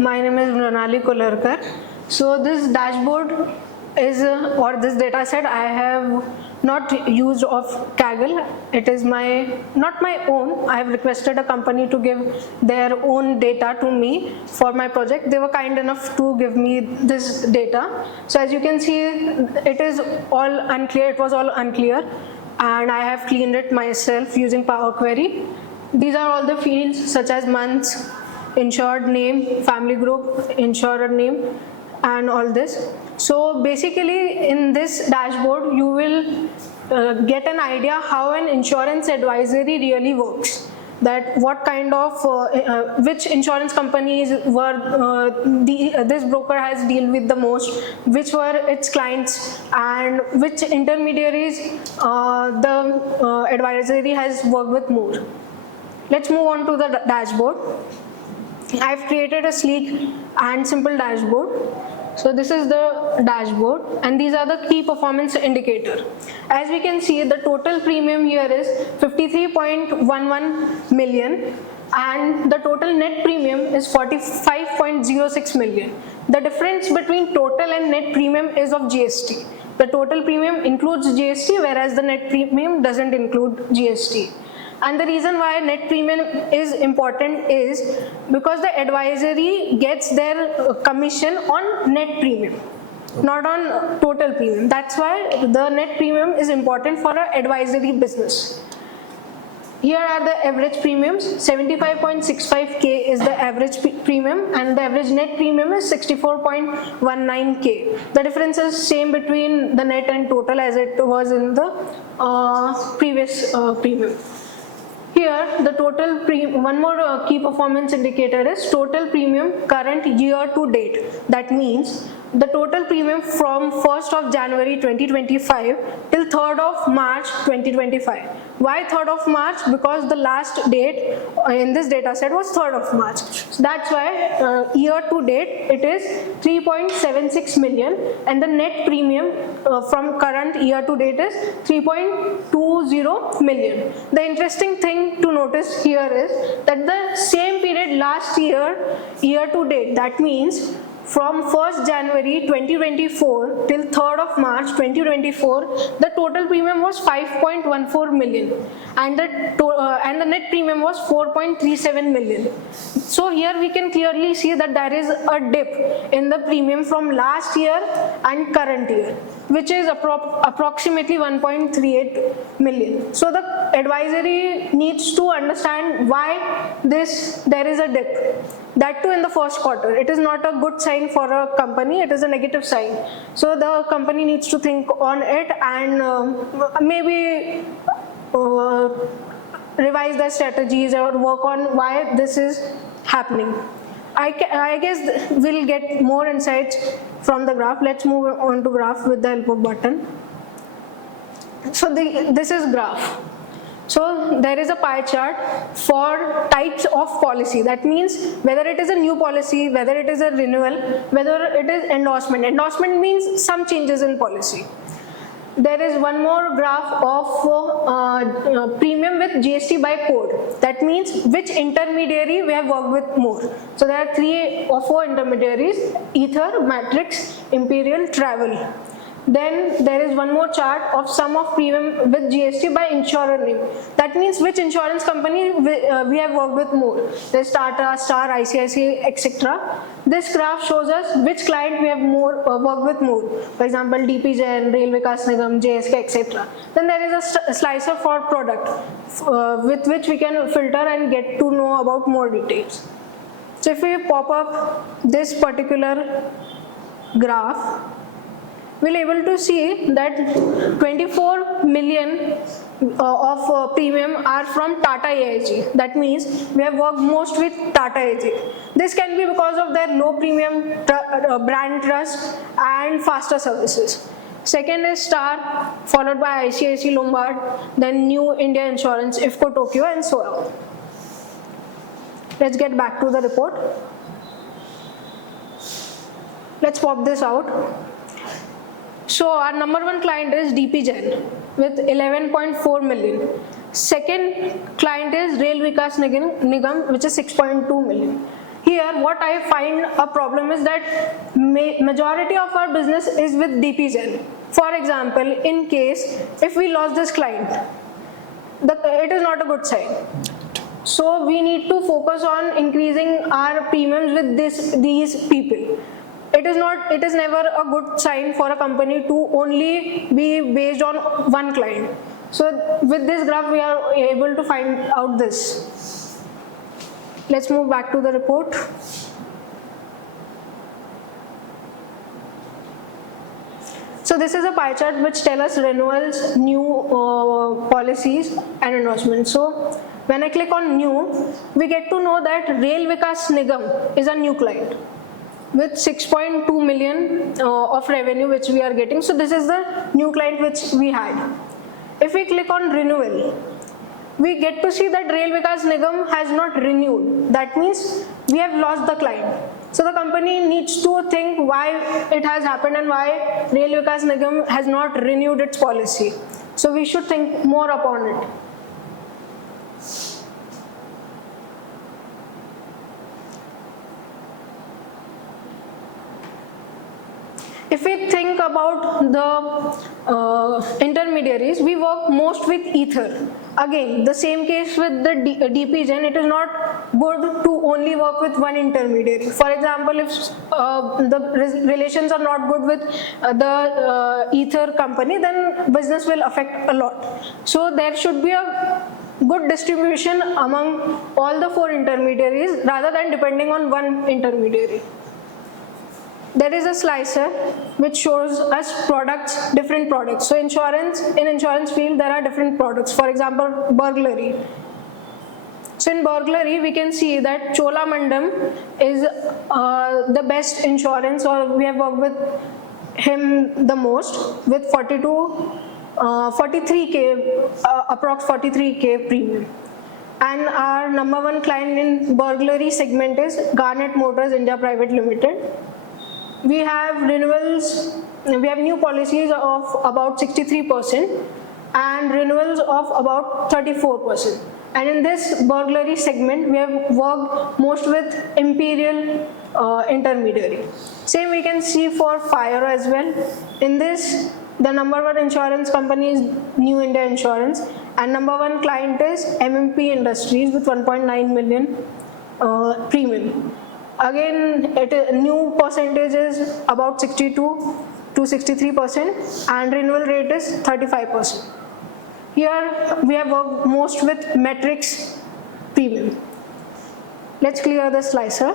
My name is Mrinali Kolarkar. So this dashboard is or this data set I have not used of Kaggle. It is not my own. I have requested a company to give their own data to me for my project. They were kind enough to give me this data. So as you can see, it is all unclear. It was all unclear, and I have cleaned it myself using Power Query. These are all the fields such as months, insured name, family group, insurer name, and all this. So basically in this dashboard you will get an idea how an insurance advisory really works, that what kind of which insurance companies were this broker has dealt with the most, which were its clients, and which intermediaries the advisory has worked with more. Let's move on to the dashboard. I've created a sleek and simple dashboard. So this is the dashboard, and these are the key performance indicator. As we can see, the total premium here is 53.11 million, and the total net premium is 45.06 million. The difference between total and net premium is of GST. The total premium includes GST, whereas the net premium doesn't include GST. And the reason why net premium is important is because the advisory gets their commission on net premium, not on total premium. That's why the net premium is important for an advisory business. Here are the average premiums. 75.65K is the average premium, and the average net premium is 64.19K. The difference is same between the net and total as it was in the previous premium. Here the total one more key performance indicator is total premium current year to date. That means the total premium from 1st of January 2025 till 3rd of March 2025. Why 3rd of March? Because the last date in this data set was 3rd of March. So that's why year to date it is 3.76 million, and the net premium from current year to date is 3.20 million. The interesting thing to notice here is that the same period last year, year to date, that means from 1st January 2024 till 3rd of March 2024, the total premium was 5.14 million, and the net premium was 4.37 million. So here we can clearly see that there is a dip in the premium from last year and current year, which is approximately 1.38 million. So the advisory needs to understand why there is a dip. That too in the first quarter. It is not a good sign for a company, it is a negative sign. So the company needs to think on it and maybe revise their strategies or work on why this is happening. I guess we'll get more insights from the graph. Let's move on to graph with the help of button. So this is graph. So there is a pie chart for types of policy. That means whether it is a new policy, whether it is a renewal, whether it is endorsement. Endorsement means some changes in policy. There is one more graph of premium with GST by code. That means which intermediary we have worked with more. So there are 3 or 4 intermediaries: Ether, Matrix, Imperial, Travel. Then there is one more chart of sum of premium with GST by insurer name. That means which insurance company we have worked with more. There's Tata, Star, ICICI, etc. This graph shows us which client we have worked with more. For example, DP Jain, Rail Vikas Nigam, JSK, etc. Then there is a slicer for product with which we can filter and get to know about more details. So if we pop up this particular graph, we'll able to see that 24 million of premium are from Tata AIG. That means we have worked most with Tata AIG. This can be because of their low premium brand trust and faster services. Second is Star, followed by ICICI Lombard, then New India Insurance, IFCO Tokyo, and so on. Let's get back to the report. Let's pop this out. So our number 1 client is DP Jain with 11.4 million. Second client is Rail Vikas Nigam, which is 6.2 million. Here, what I find a problem is that majority of our business is with DPGen. For example, in case if we lost this client, it is not a good sign. So we need to focus on increasing our premiums with these people. It is never a good sign for a company to only be based on one client. So with this graph, we are able to find out this. Let's move back to the report. So this is a pie chart which tells us renewals, new policies and endorsements. So when I click on new, we get to know that Rail Vikas Nigam is a new client with 6.2 million of revenue which we are getting. So this is the new client which we had. If we click on renewal, we get to see that Rail Vikas Nigam has not renewed. That means we have lost the client. So the company needs to think why it has happened and why Rail Vikas Nigam has not renewed its policy. So we should think more upon it. If we think about the intermediaries, we work most with Ether. Again, the same case with the DPGen, it is not good to only work with one intermediary. For example, if the relations are not good with the Ether company, then business will affect a lot. So there should be a good distribution among all the 4 intermediaries rather than depending on one intermediary. There is a slicer which shows us products, different products. So in insurance field, there are different products. For example, burglary. So in burglary, we can see that Cholamandalam is the best insurance, or we have worked with him the most with 43k, approx 43k premium. And our number 1 client in burglary segment is Garnet Motors India Private Limited. We have renewals, we have new policies of about 63% and renewals of about 34%. And in this burglary segment, we have worked most with Imperial intermediary. Same we can see for fire as well. In this, the number 1 insurance company is New India Insurance, and number 1 client is MMP Industries with 1.9 million premium. Again, new percentage is about 62 to 63% and renewal rate is 35%. Here we have worked most with Matrix premium. Let's clear the slicer.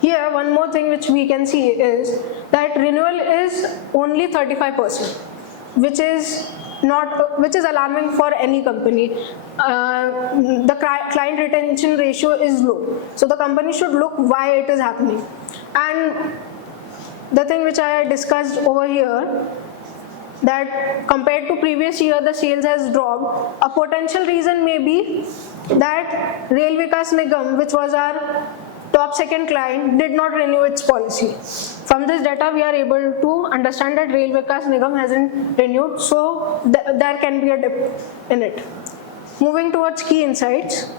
Here one more thing which we can see is that renewal is only 35%, which is alarming for any company. The client retention ratio is low. So the company should look why it is happening. And the thing which I discussed over here, that compared to previous year, the sales has dropped. A potential reason may be that Rail Vikas Nigam, which was our top 2nd client, did not renew its policy. From this data, we are able to understand that Rail Vikas Nigam hasn't renewed, so there can be a dip in it. Moving towards key insights.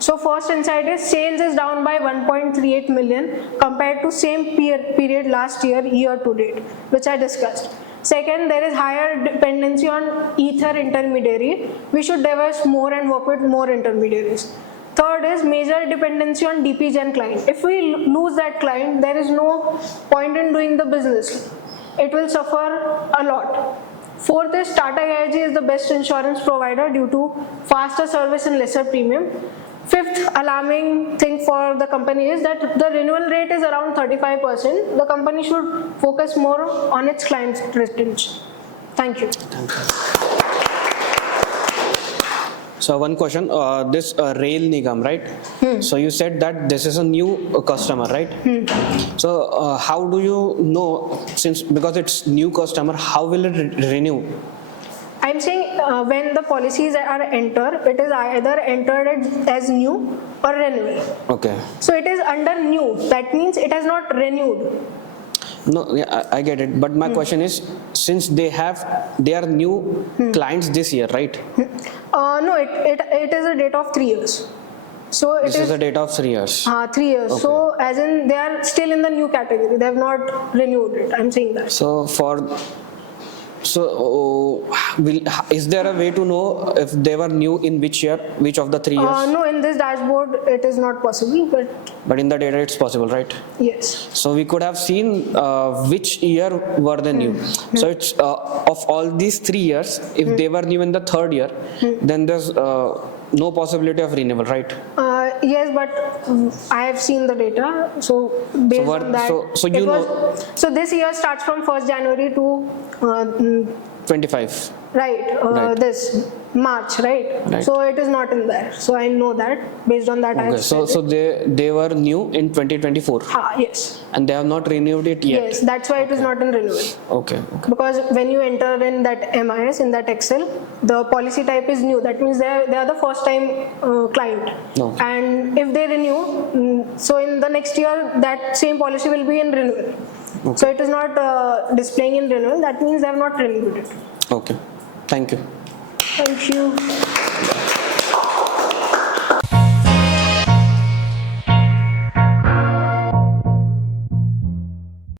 So first insight is sales is down by 1.38 million compared to same period last year, year to date, which I discussed. Second, there is higher dependency on Ether intermediary. We should diverse more and work with more intermediaries. Third is major dependency on DPGen client. If we lose that client, there is no point in doing the business. It will suffer a lot. Fourth is Tata AIG is the best insurance provider due to faster service and lesser premium. Fifth alarming thing for the company is that the renewal rate is around 35%. The company should focus more on its client retention. Thank you. So one question, this Rail Nigam, right? So you said that this is a new customer, right? So how do you know, because it's new customer, how will it renew? I'm saying when the policies are entered, it is either entered as new or renewal. Okay. So it is under new. That means it has not renewed. No, yeah, I get it. But my question is, since they are new clients this year, right? No, it is a date of 3 years. So it This is the data of 3 years. 3 years. So as in they are still in the new category. They have not renewed it. I'm saying that. Is there a way to know if they were new in which year, which of the 3 years? No, in this dashboard it is not possible, But in the data it's possible, right? yes. So we could have seen which year were they new. So it's of all these 3 years, if they were new in the 3rd year, then there's no possibility of renewal, right? Yes, but I have seen the data. So based on that, so you know- So this year starts from 1st January to 25. right. This March, right? Right. So it is not in there. So I know that based on that. I Okay, have so said it. they were new in 2024 Yes. and they have not renewed it yet. Yes, that's why it is not in renewal. Okay. Because when you enter in that MIS, in that Excel, the policy type is new. That means they are the first time client. No. And if they renew, so in the next year, that same policy will be in renewal. Okay. So it is not displaying in renewal. That means they have not renewed it. Okay. Thank you. Thank you.